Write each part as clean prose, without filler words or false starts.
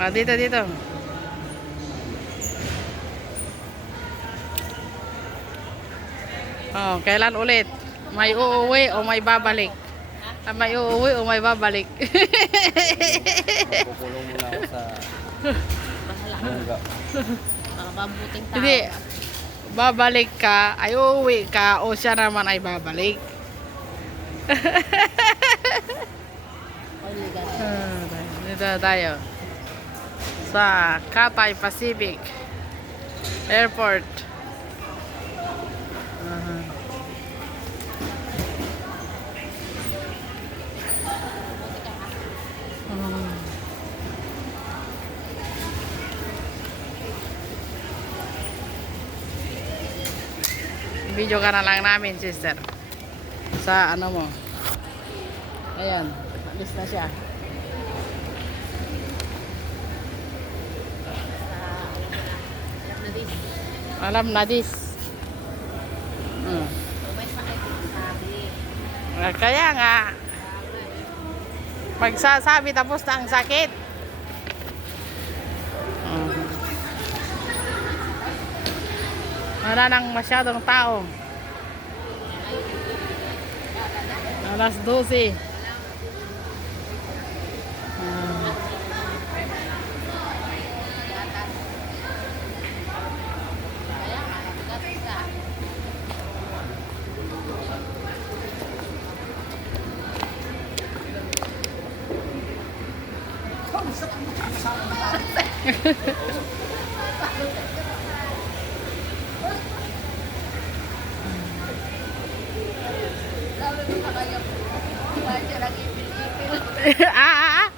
Ah, dito, dito. Oh, kailan ulit? May uuwi o may babalik? Ah, may uuwi o may babalik? Kukulong muna ako sa Bahala. mungga. Mga mabuting tao. Hindi. Babalik ka, ay uuwi ka, o siya naman ay babalik. Only God. Dito tayo. Sa Cathay Pacific Airport. Video ka na lang namin, sister. Sa ano mo. Ayan, alis na siya. Nadis. Alam na this. May sakit sabi. Kaya nga, magsasabi tapos na ang sakit. Wala nang masyadong tao. Alas 12. Ah.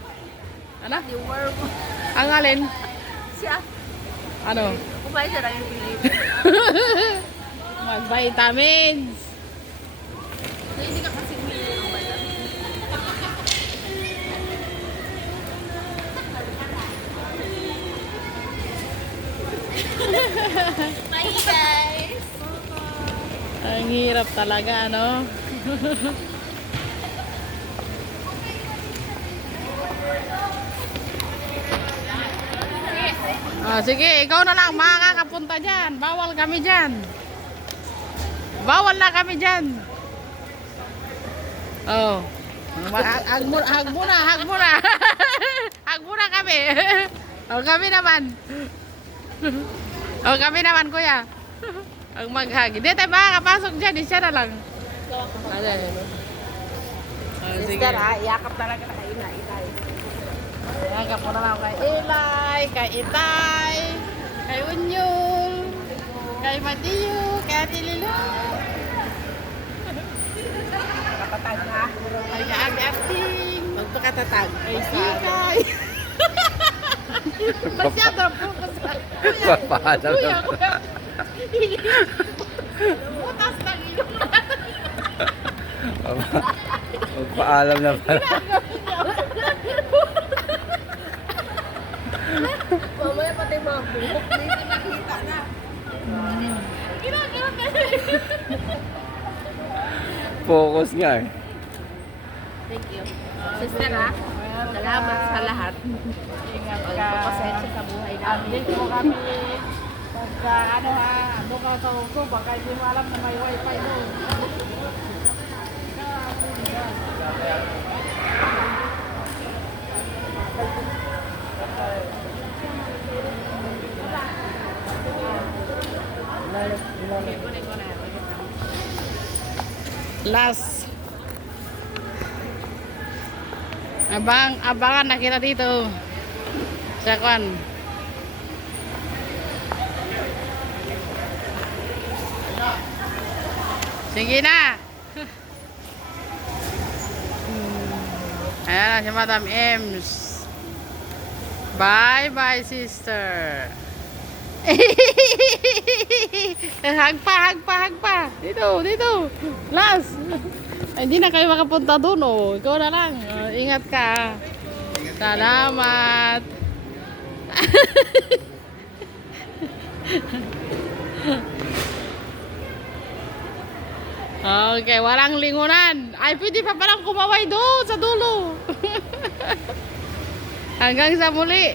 Ano? Yung worm. Ang alin? Siya. Ano? Kumain siya lang yung Pilipino. Mag-vitamins. So, hindi ka kasi umiinom ng balat. Bye guys! Ang hirap talaga, ano? Sige, ikaw na lang makakapunta dyan. Bawal kami dyan. Bawal na kami dyan. Oh. Hag muna. Hag muna kami. Oh, kami naman. Oh, kami naman, kuya. Ang maghag. Hindi tayo makakapasok dyan. Siya na lang. Sige. Sister ha, yakap talaga na kayo na itay. Yakap mo na lang kay Eli, kay Itay, kay Unyul, kay Matiyo, kay Ate Lilo. Katatag na. Kay Ate Arting. Magpakatatag. Kay Sikay. Masyado focus lang. Papaalam Kuya, na. kuya. Butas ng ilong na. Magpaalam na pala. Mamaya pati mga buhok. Hindi nakita na. Ginagawa ka. Focus nga eh. Thank you. Sister ha, salamat sa lahat. Ingat ka. Pagpapasensya sa buhay namin. Update mo kami. Pagka ano ha, ano ka sa uso, baka hindi mo alam na may wifi doon. Last. Abangan na kita dito. Sa kwan. Sige na. Ayan na si Madam Ems. Bye bye sister. Hag pa. Dito. Last. Ay, hindi na kayo makapunta doon, oh. Ikaw na lang. Oh, ingat ka. Salamat. Okay, walang lingunan. Ay, pwede pa palang kumaway doon sa dulo. Hanggang sa muli.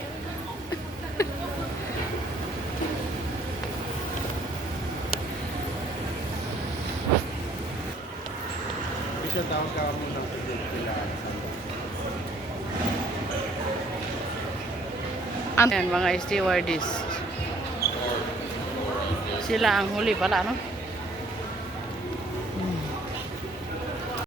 siya tawag ka mo ng sila. Ano yan, mga stewardess. Sila ang huli pala, no?